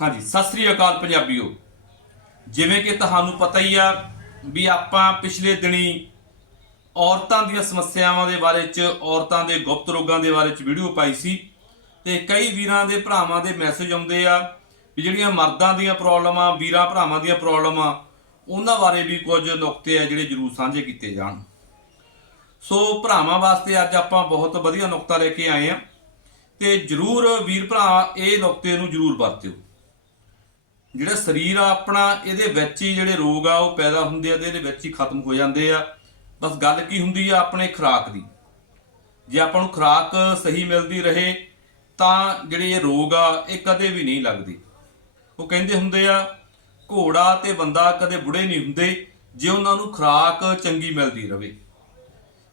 ਹਾਂਜੀ, ਸਤਿ ਸ੍ਰੀ ਅਕਾਲ ਪੰਜਾਬੀਓ। ਜਿਵੇਂ ਕਿ ਤੁਹਾਨੂੰ ਪਤਾ ਹੀ ਆ ਵੀ ਆਪਾਂ ਪਿਛਲੇ ਦਿਨੀ ਔਰਤਾਂ ਦੀਆਂ ਸਮੱਸਿਆਵਾਂ ਦੇ ਬਾਰੇ ਚ, ਔਰਤਾਂ ਦੇ ਗੁਪਤ ਰੋਗਾਂ ਦੇ ਬਾਰੇ ਚ ਵੀਡੀਓ ਪਾਈ ਸੀ ਤੇ ਕਈ ਵੀਰਾਂ ਦੇ ਭਰਾਵਾਂ ਦੇ ਮੈਸੇਜ ਆਉਂਦੇ ਆ ਵੀ ਜਿਹੜੀਆਂ ਮਰਦਾਂ ਦੀਆਂ ਪ੍ਰੋਬਲਮਾਂ, ਵੀਰਾਂ ਭਰਾਵਾਂ ਦੀਆਂ ਪ੍ਰੋਬਲਮਾਂ, ਉਹਨਾਂ ਬਾਰੇ ਵੀ ਕੁਝ ਨੁਕਤੇ ਆ ਜਿਹੜੇ ਜ਼ਰੂਰ ਸਾਂਝੇ ਕੀਤੇ ਜਾਣ। ਸੋ ਭਰਾਵਾਂ ਵਾਸਤੇ ਅੱਜ ਆਪਾਂ ਬਹੁਤ ਵਧੀਆ ਨੁਕਤਾ ਲੈ ਕੇ ਆਏ ਆ ਤੇ ਜਰੂਰ ਵੀਰ ਭਰਾ, ਇਹ ਨੁਕਤੇ ਨੂੰ ਜਰੂਰ ਵਰਤਿਓ। ਜਿਹੜਾ ਸਰੀਰ ਆ ਆਪਣਾ, ਇਹਦੇ ਵਿੱਚ ਹੀ ਜਿਹੜੇ ਰੋਗ ਆ, ਉਹ ਪੈਦਾ ਹੁੰਦੇ ਆ ਤੇ ਇਹਦੇ ਵਿੱਚ ਹੀ ਖਤਮ ਹੋ ਜਾਂਦੇ ਆ। ਬਸ ਗੱਲ ਕੀ ਹੁੰਦੀ ਆ ਆਪਣੇ ਖੁਰਾਕ ਦੀ। ਜੇ ਆਪਾਂ ਨੂੰ ਖੁਰਾਕ ਸਹੀ ਮਿਲਦੀ ਰਹੇ, ਤਾਂ ਜਿਹੜੇ ਇਹ ਰੋਗ ਆ, ਇਹ ਕਦੇ ਵੀ ਨਹੀਂ ਲੱਗਦੇ। ਉਹ ਕਹਿੰਦੇ ਹੁੰਦੇ ਆ, ਘੋੜਾ ਤੇ ਬੰਦਾ ਕਦੇ ਬੁੜੇ ਨਹੀਂ ਹੁੰਦੇ, ਜੇ ਉਹਨਾਂ ਨੂੰ ਖੁਰਾਕ ਚੰਗੀ ਮਿਲਦੀ ਰਹੇ।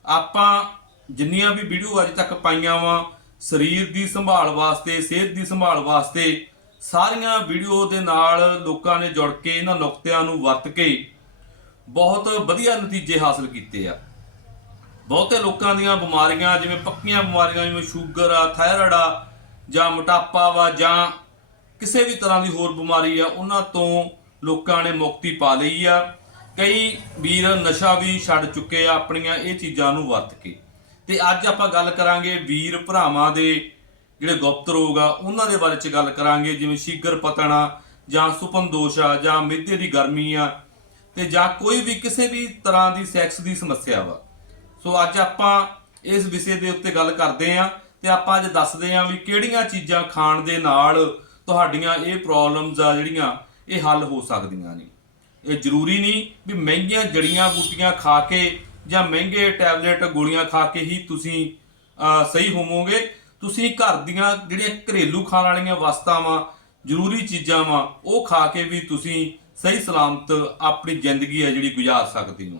ਆਪਾਂ ਜਿੰਨੀਆਂ ਵੀ ਵੀਡੀਓ ਅੱਜ ਤੱਕ ਪਾਈਆਂ ਵਾ, ਸਰੀਰ ਦੀ ਸੰਭਾਲ ਵਾਸਤੇ, ਸਿਹਤ ਦੀ ਸੰਭਾਲ ਵਾਸਤੇ ਸਾਰੀਆਂ ਵੀਡੀਓ ਦੇ ਨਾਲ ਲੋਕਾਂ ਨੇ ਜੁੜ ਕੇ ਇਹਨਾਂ ਨੁਕਤਿਆਂ ਨੂੰ ਵਰਤ ਕੇ ਬਹੁਤ ਵਧੀਆ ਨਤੀਜੇ ਹਾਸਲ ਕੀਤੇ ਆ। ਬਹੁਤੇ ਲੋਕਾਂ ਦੀਆਂ ਬਿਮਾਰੀਆਂ, ਜਿਵੇਂ ਪੱਕੀਆਂ ਬਿਮਾਰੀਆਂ, ਜਿਵੇਂ ਸ਼ੂਗਰ ਆ, ਥਾਇਰਾਇਡ ਆ, ਜਾਂ ਮੋਟਾਪਾ ਵਾ, ਜਾਂ ਕਿਸੇ ਵੀ ਤਰ੍ਹਾਂ ਦੀ ਹੋਰ ਬਿਮਾਰੀ ਆ, ਉਹਨਾਂ ਤੋਂ ਲੋਕਾਂ ਨੇ ਮੁਕਤੀ ਪਾ ਲਈ ਆ। ਕਈ ਵੀਰ ਨਸ਼ਾ ਵੀ ਛੱਡ ਚੁੱਕੇ ਆ ਆਪਣੀਆਂ ਇਹ ਚੀਜ਼ਾਂ ਨੂੰ ਵਰਤ ਕੇ। ਤੇ ਅੱਜ ਆਪਾਂ ਗੱਲ ਕਰਾਂਗੇ ਵੀਰ ਭਰਾਵਾਂ ਦੇ ਜਿਹੜੇ ਗੁਪਤ ਰੋਗ ਆ, ਉਹਨਾਂ ਦੇ ਬਾਰੇ ਚ ਗੱਲ ਕਰਾਂਗੇ, ਜਿਵੇਂ ਸ਼ੀਗਰ ਪਤਣਾ ਜਾਂ ਸੁਪਨ ਦੋਸ਼ ਆ, ਜਾਂ ਮਿੱਦੇ ਦੀ ਗਰਮੀ ਆ, ਤੇ ਜਾਂ ਕੋਈ ਵੀ ਕਿਸੇ ਵੀ ਤਰ੍ਹਾਂ ਦੀ ਸੈਕਸ ਦੀ ਸਮੱਸਿਆ ਵਾ। ਸੋ ਅੱਜ ਆਪਾਂ ਇਸ ਵਿਸ਼ੇ ਦੇ ਉੱਤੇ ਗੱਲ ਕਰਦੇ ਆਂ, ਤੇ ਆਪਾਂ ਅੱਜ ਦੱਸਦੇ ਆਂ ਵੀ ਕਿਹੜੀਆਂ ਚੀਜ਼ਾਂ ਖਾਣ ਦੇ ਨਾਲ ਤੁਹਾਡੀਆਂ ਇਹ ਪ੍ਰੋਬਲਮਸ ਆ ਜਿਹੜੀਆਂ ਇਹ ਹੱਲ ਹੋ ਸਕਦੀਆਂ ਨੇ। ਇਹ ਜ਼ਰੂਰੀ ਨਹੀਂ ਵੀ ਮਹਿੰਗੀਆਂ ਜੜੀਆਂ ਬੂਟੀਆਂ ਖਾ ਕੇ ਜਾਂ ਮਹਿੰਗੇ ਟੈਬਲੇਟ ਗੋਲੀਆਂ ਖਾ ਕੇ ਹੀ ਤੁਸੀਂ ਸਹੀ ਹੋਵੋਗੇ। ਤੁਸੀਂ ਘਰ ਦੀਆਂ ਜਿਹੜੀਆਂ ਘਰੇਲੂ ਖਾਣ ਵਾਲੀਆਂ ਵਸਤਾਂ ਵਾਂ ਜ਼ਰੂਰੀ ਚੀਜ਼ਾਂ ਵਾ ਉਹ ਖਾ ਕੇ ਵੀ ਤੁਸੀਂ ਸਹੀ ਸਲਾਮਤ ਆਪਣੀ ਜ਼ਿੰਦਗੀ ਆ ਜਿਹੜੀ ਗੁਜ਼ਾਰ ਸਕਦੇ ਹੋ।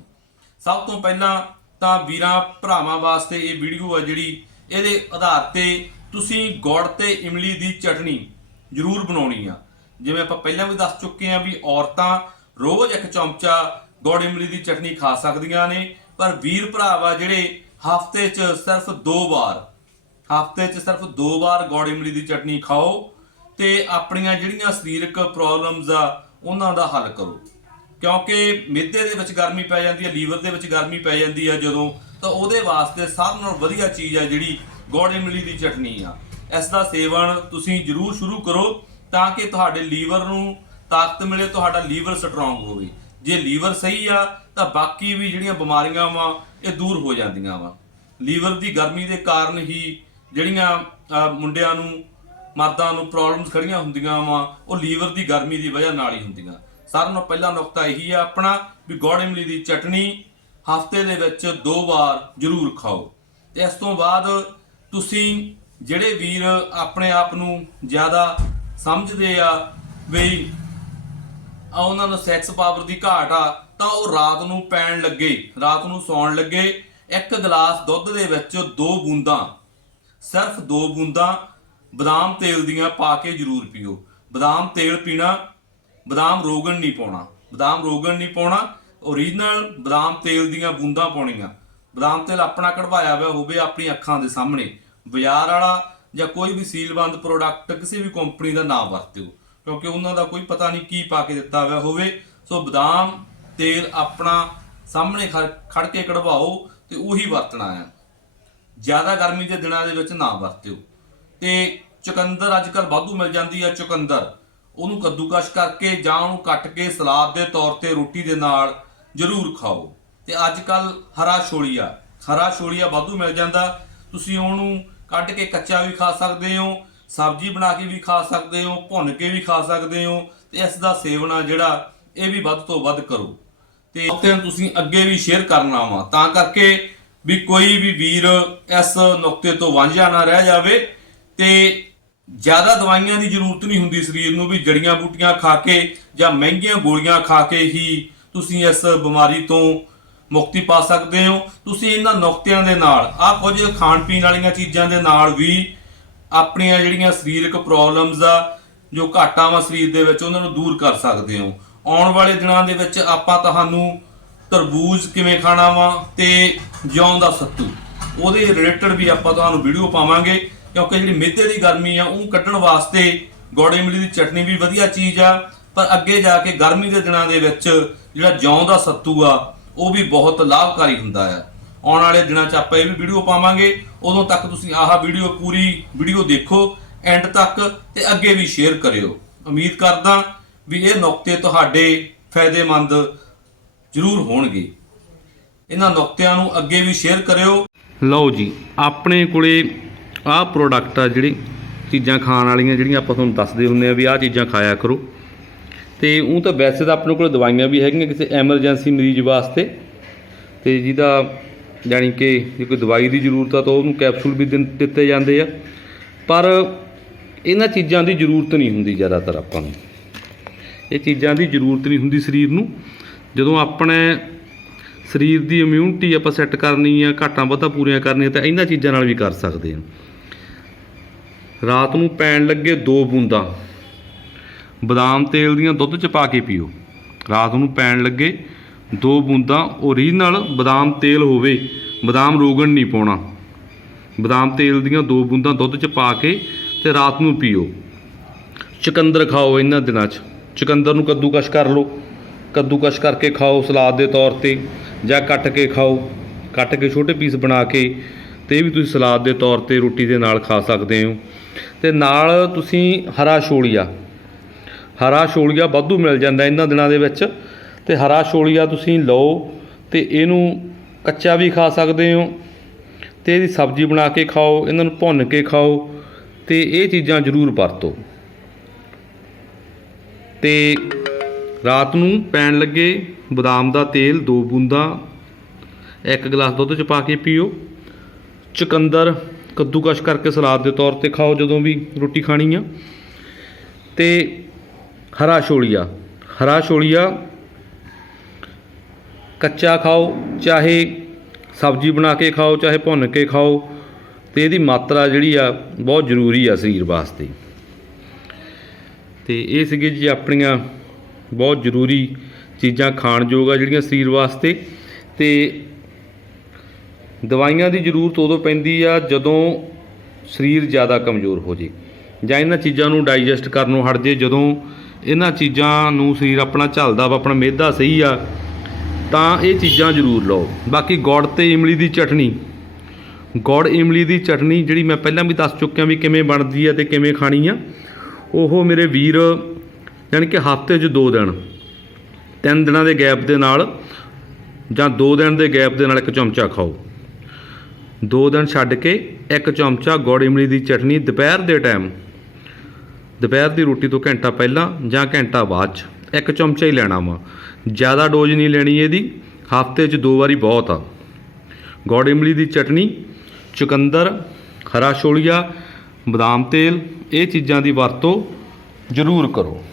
ਸਭ ਤੋਂ ਪਹਿਲਾਂ ਤਾਂ ਵੀਰਾਂ, ਭਰਾਵਾਂ ਵਾਸਤੇ ਇਹ ਵੀਡੀਓ ਆ ਜਿਹੜੀ ਇਹਦੇ ਆਧਾਰ ਤੇ ਤੁਸੀਂ ਗੁੜ ਤੇ ਇਮਲੀ ਦੀ ਚਟਨੀ ਜ਼ਰੂਰ ਬਣਾਉਣੀ ਆ। ਜਿਵੇਂ ਆਪਾਂ ਪਹਿਲਾਂ ਵੀ ਦੱਸ ਚੁੱਕੇ ਆ ਵੀ ਔਰਤਾਂ ਰੋਜ਼ ਇੱਕ ਚਮਚਾ ਗੁੜ ਇਮਲੀ ਦੀ ਚਟਨੀ ਖਾ ਸਕਦੀਆਂ ਨੇ, ਪਰ ਵੀਰ ਭਰਾਵਾ ਜਿਹੜੇ ਹਫ਼ਤੇ 'ਚ ਸਿਰਫ ਦੋ ਵਾਰ ਹਫ਼ਤੇ 'ਚ ਸਿਰਫ ਦੋ ਵਾਰ ਗੁੜ ਇਮਲੀ ਦੀ ਚਟਨੀ ਖਾਓ ਤੇ ਆਪਣੀਆਂ ਜਿਹੜੀਆਂ ਸਰੀਰਕ ਪ੍ਰੋਬਲਮਸ ਆ, ਉਹਨਾਂ ਦਾ ਹੱਲ ਕਰੋ। ਕਿਉਂਕਿ ਮਿੱਦੇ ਦੇ ਵਿੱਚ ਗਰਮੀ ਪੈ ਜਾਂਦੀ ਹੈ, ਲੀਵਰ ਦੇ ਵਿੱਚ ਗਰਮੀ ਪੈ ਜਾਂਦੀ ਹੈ ਜਦੋਂ, ਤਾਂ ਉਹਦੇ ਵਾਸਤੇ ਸਭ ਨਾਲੋਂ ਵਧੀਆ ਚੀਜ਼ ਹੈ ਜਿਹੜੀ ਗੁੜ ਇਮਲੀ ਦੀ ਚਟਨੀ ਆ। ਇਸ ਦਾ ਸੇਵਨ ਤੁਸੀਂ ਜਰੂਰ ਸ਼ੁਰੂ ਕਰੋ ਤਾਂ ਕਿ ਤੁਹਾਡੇ ਲੀਵਰ ਨੂੰ ਤਾਕਤ ਮਿਲੇ, ਤੁਹਾਡਾ ਲੀਵਰ ਸਟਰੋਂਗ ਹੋਵੇ। ਜੇ ਲੀਵਰ ਸਹੀ ਆ, ਤਾਂ ਬਾਕੀ ਵੀ ਜਿਹੜੀਆਂ ਬਿਮਾਰੀਆਂ ਵਾ, ਇਹ ਦੂਰ ਹੋ ਜਾਂਦੀਆਂ ਵਾ। ਲੀਵਰ ਦੀ ਗਰਮੀ ਦੇ ਕਾਰਨ ਹੀ ਜਿਹੜੀਆਂ ਮੁੰਡਿਆਂ ਨੂੰ, ਮਰਦਾਂ ਨੂੰ ਪ੍ਰੋਬਲਮਸ ਖੜੀਆਂ ਹੁੰਦੀਆਂ ਵਾ, ਉਹ ਲੀਵਰ ਦੀ ਗਰਮੀ ਦੀ ਵਜ੍ਹਾ ਨਾਲ ਹੀ ਹੁੰਦੀਆਂ। ਸਾਰਿਆਂ ਨਾਲੋਂ ਪਹਿਲਾ ਨੁਕਤਾ ਇਹੀ ਆ ਆਪਣਾ ਵੀ ਗੋੜ ਇਮਲੀ ਦੀ ਚਟਨੀ ਹਫ਼ਤੇ ਦੇ ਵਿੱਚ ਦੋ ਵਾਰ ਜ਼ਰੂਰ ਖਾਓ। ਤੇ ਇਸ ਤੋਂ ਬਾਅਦ ਤੁਸੀਂ ਜਿਹੜੇ ਵੀਰ ਆਪਣੇ ਆਪ ਨੂੰ ਜ਼ਿਆਦਾ ਸਮਝਦੇ ਆ ਵੀ ਆ ਉਹਨਾਂ ਨੂੰ ਸੈਕਸ ਪਾਵਰ ਦੀ ਘਾਟ ਆ, ਤਾਂ ਉਹ ਰਾਤ ਨੂੰ ਪੈਣ ਲੱਗੇ, ਰਾਤ ਨੂੰ ਸੌਣ ਲੱਗੇ। ਇੱਕ ਗਲਾਸ ਦੁੱਧ ਦੇ ਵਿੱਚ ਦੋ ਬੂੰਦਾਂ ਸਿਰਫ ਦੋ ਬੂੰਦਾਂ ਬਦਾਮ ਤੇਲ ਦੀਆਂ ਪਾ ਕੇ ਜ਼ਰੂਰ ਪੀਓ। ਬਦਾਮ ਤੇਲ ਪੀਣਾ, ਬਦਾਮ ਰੋਗਣ ਨਹੀਂ ਪਾਉਣਾ। ਬਦਾਮ ਰੋਗਣ ਨਹੀਂ ਪਾਉਣਾ ਓਰੀਜਨਲ ਬਦਾਮ ਤੇਲ ਦੀਆਂ ਬੂੰਦਾਂ ਪਾਉਣੀਆਂ। ਬਦਾਮ ਤੇਲ ਆਪਣਾ ਕਢਵਾਇਆ ਹੋਇਆ ਹੋਵੇ ਆਪਣੀ ਅੱਖਾਂ ਦੇ ਸਾਹਮਣੇ। ਬਾਜ਼ਾਰ ਵਾਲਾ ਜਾਂ ਕੋਈ ਵੀ ਸੀਲਬੰਦ ਪ੍ਰੋਡਕਟ ਕਿਸੇ ਵੀ ਕੰਪਨੀ ਦਾ ਨਾ ਵਰਤਿਓ, ਕਿਉਂਕਿ ਉਹਨਾਂ ਦਾ ਕੋਈ ਪਤਾ ਨਹੀਂ ਕੀ ਪਾ ਕੇ ਦਿੱਤਾ ਹੋਇਆ ਹੋਵੇ। ਸੋ ਬਦਾਮ ਤੇਲ ਆਪਣਾ ਸਾਹਮਣੇ ਖੜ ਖੜ ਕੇ ਕਢਵਾਓ ਤੇ ਉਹੀ ਵਰਤਣਾ ਹੈ। ਜ਼ਿਆਦਾ ਗਰਮੀ ਦੇ ਦਿਨਾਂ ਦੇ ਵਿੱਚ ਨਾ ਵਰਤਿਓ। ਤੇ ਚੁਕੰਦਰ ਅੱਜ ਕੱਲ ਵਾਧੂ ਮਿਲ ਜਾਂਦੀ ਆ, ਚੁਕੰਦਰ। ਉਹਨੂੰ ਕੱਦੂਕਸ਼ ਕਰਕੇ ਜਾਂ ਉਹਨੂੰ ਕੱਟ ਕੇ ਸਲਾਦ ਦੇ ਤੌਰ ਤੇ ਰੋਟੀ ਦੇ ਨਾਲ ਜ਼ਰੂਰ ਖਾਓ। ਤੇ ਅੱਜ ਕੱਲ ਹਰਾ ਛੋਲੀਆ ਹਰਾ ਛੋਲੀਆ ਵਾਧੂ ਮਿਲ ਜਾਂਦਾ। ਤੁਸੀਂ ਉਹਨੂੰ ਕੱਢ ਕੇ ਕੱਚਾ ਵੀ ਖਾ ਸਕਦੇ ਹੋ, ਸਬਜ਼ੀ ਬਣਾ ਕੇ ਵੀ ਖਾ ਸਕਦੇ ਹੋ, ਭੁੰਨ ਕੇ ਵੀ ਖਾ ਸਕਦੇ ਹੋ, ਤੇ ਇਸ ਦਾ ਸੇਵਨ ਆ ਜਿਹੜਾ, ਇਹ ਵੀ ਵੱਧ ਤੋਂ ਵੱਧ ਕਰੋ। ਤੇ ਨੁਕਤੇ ਤੁਸੀਂ ਅੱਗੇ ਵੀ ਸ਼ੇਅਰ ਕਰਨਾ ਵਾ, ਤਾਂ ਕਰਕੇ ਵੀ ਕੋਈ ਵੀ ਵੀਰ ਇਸ ਨੁਕਤੇ ਤੋਂ ਵਾਂਝਾ ਨਾ ਰਹਿ ਜਾਵੇ ਤੇ ਜ਼ਿਆਦਾ ਦਵਾਈਆਂ ਦੀ ਜ਼ਰੂਰਤ ਨਹੀਂ ਹੁੰਦੀ ਸਰੀਰ ਨੂੰ ਵੀ ਜੜੀਆਂ ਬੂਟੀਆਂ ਖਾ ਕੇ ਜਾਂ ਮਹਿੰਗੀਆਂ ਗੋਲੀਆਂ ਖਾ ਕੇ ਹੀ ਤੁਸੀਂ ਇਸ ਬਿਮਾਰੀ ਤੋਂ ਮੁਕਤੀ ਪਾ ਸਕਦੇ ਹੋ। ਤੁਸੀਂ ਇਹਨਾਂ ਨੁਕਤਿਆਂ ਦੇ ਨਾਲ ਆ ਕੁਝ ਖਾਣ ਪੀਣ ਵਾਲੀਆਂ ਚੀਜ਼ਾਂ ਦੇ ਨਾਲ ਵੀ ਆਪਣੀਆਂ ਜਿਹੜੀਆਂ ਸਰੀਰਕ ਪ੍ਰੋਬਲਮਸ ਆ, ਜੋ ਘਾਟਾਂ ਵਾ ਸਰੀਰ ਦੇ ਵਿੱਚ, ਉਹਨਾਂ ਨੂੰ ਦੂਰ ਕਰ ਸਕਦੇ ਹੋ। ਆਉਣ ਵਾਲੇ ਦਿਨਾਂ ਦੇ ਵਿੱਚ ਆਪਾਂ ਤੁਹਾਨੂੰ ਤਰਬੂਜ ਕਿਵੇਂ ਖਾਣਾ ਵਾ ਤੇ ਜੌਂ ਦਾ ਸੱਤੂ। ਉਹਦੇ ਰਿਲੇਟਡ ਵੀ ਆਪਾਂ ਤੁਹਾਨੂੰ ਵੀਡੀਓ ਪਾਵਾਂਗੇ, ਕਿਉਂਕਿ ਜਿਹੜੀ ਮਿੱਦੇ ਦੀ ਗਰਮੀ ਆ, ਉਹ ਕੱਢਣ ਵਾਸਤੇ ਗੋੜੇ ਮਿਲੀ ਦੀ ਚਟਨੀ ਵੀ ਵਧੀਆ ਚੀਜ਼ ਆ, ਪਰ ਅੱਗੇ ਜਾ ਕੇ ਗਰਮੀ ਦੇ ਦਿਨਾਂ ਦੇ ਵਿੱਚ ਜਿਹੜਾ ਜੌਂ ਦਾ ਸੱਤੂ ਆ, ਉਹ ਵੀ ਬਹੁਤ ਲਾਭਕਾਰੀ ਹੁੰਦਾ ਆ। ਆਉਣ ਵਾਲੇ ਦਿਨਾਂ 'ਚ ਆਪਾਂ ਇਹ ਵੀ ਵੀਡੀਓ ਪਾਵਾਂਗੇ, ਉਦੋਂ ਤੱਕ ਤੁਸੀਂ ਆਹ ਵੀਡੀਓ ਪੂਰੀ ਵੀਡੀਓ ਦੇਖੋ ਐਂਡ ਤੱਕ ਤੇ ਅੱਗੇ ਵੀ ਸ਼ੇਅਰ ਕਰਿਓ। ਉਮੀਦ ਕਰਦਾ ਵੀ ਇਹ ਨੁਕਤੇ ਤੁਹਾਡੇ ਫਾਇਦੇਮੰਦ ਜ਼ਰੂਰ ਹੋਣਗੇ। ਇਹਨਾਂ ਨੁਕਤਿਆਂ ਨੂੰ ਅੱਗੇ ਵੀ ਸ਼ੇਅਰ ਕਰਿਓ। ਲਓ ਜੀ, ਆਪਣੇ ਕੋਲੇ ਆਹ ਪ੍ਰੋਡਕਟ ਆ ਜਿਹੜੇ ਚੀਜ਼ਾਂ ਖਾਣ ਵਾਲੀਆਂ, ਜਿਹੜੀਆਂ ਆਪਾਂ ਤੁਹਾਨੂੰ ਦੱਸਦੇ ਹੁੰਦੇ ਆ ਵੀ ਆਹ ਚੀਜ਼ਾਂ ਖਾਇਆ ਕਰੋ। ਤੇ ਉਹ ਤਾਂ ਵੈਸੇ ਤਾਂ ਆਪਣੇ ਕੋਲ ਦਵਾਈਆਂ ਵੀ ਹੈਗੀਆਂ ਕਿਸੇ ਐਮਰਜੈਂਸੀ ਮਰੀਜ਼ ਵਾਸਤੇ। ਤੇ ਜਿਹਦਾ ਜਾਣੀ ਕਿ ਜੇ ਕੋਈ ਦਵਾਈ ਦੀ ਜ਼ਰੂਰਤ ਆ ਤਾਂ ਉਹਨੂੰ ਕੈਪਸੂਲ ਵੀ ਦਿੰ- ਦਿੱਤੇ ਜਾਂਦੇ ਆ। ਪਰ ਇਹਨਾਂ ਚੀਜ਼ਾਂ ਦੀ ਜ਼ਰੂਰਤ ਨਹੀਂ ਹੁੰਦੀ ਜ਼ਿਆਦਾਤਰ ਆਪਾਂ ਨੂੰ। ਇਹ ਚੀਜ਼ਾਂ ਦੀ ਜ਼ਰੂਰਤ ਨਹੀਂ ਹੁੰਦੀ ਸਰੀਰ ਨੂੰ। ਜਦੋਂ ਆਪਣੇ ਸਰੀਰ ਦੀ ਇਮਿਊਨਿਟੀ ਆਪਾਂ ਸੈੱਟ ਕਰਨੀ ਆ, ਘਾਟਾਂ ਵਾਧਾ ਪੂਰੀਆਂ ਕਰਨੀਆਂ, ਤਾਂ ਇਹਨਾਂ ਚੀਜ਼ਾਂ ਨਾਲ ਵੀ ਕਰ ਸਕਦੇ ਹਾਂ। ਰਾਤ ਨੂੰ ਪੈਣ ਲੱਗੇ ਦੋ ਬੂੰਦਾਂ। ਬਦਾਮ ਤੇਲ ਦੀਆਂ ਦੁੱਧ ਚ ਪਾ ਕੇ ਪੀਓ। ਰਾਤ ਨੂੰ ਪੈਣ ਲੱਗੇ ਦੋ ਬੂੰਦਾਂ ਓਰੀਜਨਲ ਬਦਾਮ ਤੇਲ ਹੋਵੇ, ਬਦਾਮ ਰੋਗਣ ਨਹੀਂ ਪਾਉਣਾ। ਬਦਾਮ ਤੇਲ ਦੀਆਂ ਦੋ ਬੂੰਦਾਂ ਦੁੱਧ ਚ ਪਾ ਕੇ ਤੇ ਰਾਤ ਨੂੰ ਪੀਓ। ਚੁਕੰਦਰ ਖਾਓ ਇਹਨਾਂ ਦਿਨਾਂ 'ਚ। ਚੁਕੰਦਰ ਨੂੰ ਕੱਦੂਕਸ਼ ਕਰ ਲਓ। ਕੱਦੂਕਸ਼ ਕਰਕੇ ਖਾਓ ਸਲਾਦ ਦੇ ਤੌਰ ਤੇ ਜਾਂ ਕੱਟ ਕੇ ਖਾਓ। ਕੱਟ ਕੇ ਛੋਟੇ ਪੀਸ ਬਣਾ ਕੇ ਤੇ ਇਹ ਵੀ ਤੁਸੀਂ ਸਲਾਦ ਦੇ ਤੌਰ ਤੇ ਰੋਟੀ ਦੇ ਨਾਲ ਖਾ ਸਕਦੇ ਹੋ। ਤੇ ਨਾਲ ਤੁਸੀਂ ਹਰਾ ਛੋਲੀਆ। ਹਰਾ ਛੋਲੀਆ ਵਾਧੂ ਮਿਲ ਜਾਂਦਾ ਇਹਨਾਂ ਦਿਨਾਂ ਦੇ ਵਿੱਚ। ਤੇ ਹਰਾ ਛੋਲੀਆ ਤੁਸੀਂ ਲਓ ਤੇ ਇਹਨੂੰ ਕੱਚਾ ਵੀ ਖਾ ਸਕਦੇ ਹੋ। ਤੇ ਇਹਦੀ ਸਬਜ਼ੀ ਬਣਾ ਕੇ ਖਾਓ, ਇਹਨਾਂ ਨੂੰ ਭੁੰਨ ਕੇ ਖਾਓ ਤੇ ਇਹ ਚੀਜ਼ਾਂ ਜ਼ਰੂਰ ਵਰਤੋ। ਤੇ ਰਾਤ ਨੂੰ ਪੈਣ ਲੱਗੇ ਬਦਾਮ ਦਾ ਤੇਲ, ਦੋ ਬੂੰਦਾਂ, ਇੱਕ ਗਲਾਸ ਦੁੱਧ ਚ ਪਾ ਕੇ ਪੀਓ। ਚੁਕੰਦਰ ਕੱਦੂਕਸ਼ ਕਰਕੇ ਸਲਾਦ ਦੇ ਤੌਰ ਤੇ ਖਾਓ ਜਦੋਂ ਵੀ ਰੋਟੀ ਖਾਣੀ ਆ। ਤੇ ਹਰਾ ਛੋਲੀਆ। ਹਰਾ ਛੋਲੀਆ ਕੱਚਾ ਖਾਓ, ਚਾਹੇ ਸਬਜ਼ੀ ਬਣਾ ਕੇ ਖਾਓ, ਚਾਹੇ ਭੁੰਨ ਕੇ ਖਾਓ, ਤੇ ਇਹਦੀ ਮਾਤਰਾ ਜਿਹੜੀ ਆ ਬਹੁਤ ਜ਼ਰੂਰੀ ਆ ਸਰੀਰ ਵਾਸਤੇ। ਤੇ ਇਹ ਸੀਗੇ ਜੀ ਆਪਣੀਆਂ ਬਹੁਤ ਜ਼ਰੂਰੀ ਚੀਜ਼ਾਂ ਖਾਣ ਯੋਗ ਆ ਜਿਹੜੀਆਂ ਸਰੀਰ ਵਾਸਤੇ। ਤੇ ਦਵਾਈਆਂ ਦੀ ਜ਼ਰੂਰਤ ਉਦੋਂ ਪੈਂਦੀ ਆ ਜਦੋਂ ਸਰੀਰ ਜ਼ਿਆਦਾ ਕਮਜ਼ੋਰ ਹੋ ਜੇ। ਜਾਂ ਇਹਨਾਂ ਚੀਜ਼ਾਂ ਨੂੰ ਡਾਈਜੈਸਟ ਕਰਨੋਂ ਹਟ ਜੇ, ਜਦੋਂ ਇਹਨਾਂ ਚੀਜ਼ਾਂ ਨੂੰ ਸਰੀਰ ਆਪਣਾ ਝੱਲਦਾ ਵਾ, ਆਪਣਾ ਮਿਹਦਾ ਸਹੀ ਆ, ਤਾਂ ਇਹ ਚੀਜ਼ਾਂ ਜ਼ਰੂਰ ਲਓ। ਬਾਕੀ ਗੁੜ ਤੇ ਇਮਲੀ ਦੀ ਚਟਨੀ। ਗੁੜ ਇਮਲੀ ਦੀ ਚਟਨੀ ਜਿਹੜੀ ਮੈਂ ਪਹਿਲਾਂ ਵੀ ਦੱਸ ਚੁੱਕਿਆ ਵੀ ਕਿਵੇਂ ਬਣਦੀ ਆ ਤੇ ਕਿਵੇਂ ਖਾਣੀ ਆ, ਉਹ ਮੇਰੇ ਵੀਰ ਯਾਨੀ ਕਿ ਹਫ਼ਤੇ 'ਚ ਦੋ ਦਿਨ। ਤਿੰਨ ਦਿਨਾਂ ਦੇ ਗੈਪ ਦੇ ਨਾਲ ਜਾਂ ਦੋ ਦਿਨ ਦੇ ਗੈਪ ਦੇ ਨਾਲ ਇੱਕ ਚਮਚਾ ਖਾਓ। ਦੋ ਦਿਨ ਛੱਡ ਕੇ ਇੱਕ ਚਮਚਾ ਗੁੜ ਇਮਲੀ ਦੀ ਚਟਨੀ ਦੁਪਹਿਰ ਦੇ ਟਾਈਮ ਦੁਪਹਿਰ ਦੀ ਰੋਟੀ ਤੋਂ ਘੰਟਾ ਪਹਿਲਾਂ ਜਾਂ ਘੰਟਾ ਬਾਅਦ ਚ ਇੱਕ ਚਮਚਾ ਹੀ ਲੈਣਾ ਵਾ। ਜ਼ਿਆਦਾ ਡੋਜ਼ ਨਹੀਂ ਲੈਣੀ ਇਹਦੀ, ਹਫ਼ਤੇ 'ਚ ਦੋ ਵਾਰੀ ਬਹੁਤ ਆ। ਗੁੜ ਇਮਲੀ ਦੀ ਚਟਨੀ, ਚੁਕੰਦਰ, ਹਰਾ ਛੋਲੀਆ, ਬਦਾਮ ਤੇਲ, ਇਹ ਚੀਜ਼ਾਂ ਦੀ ਵਰਤੋਂ ਜ਼ਰੂਰ ਕਰੋ।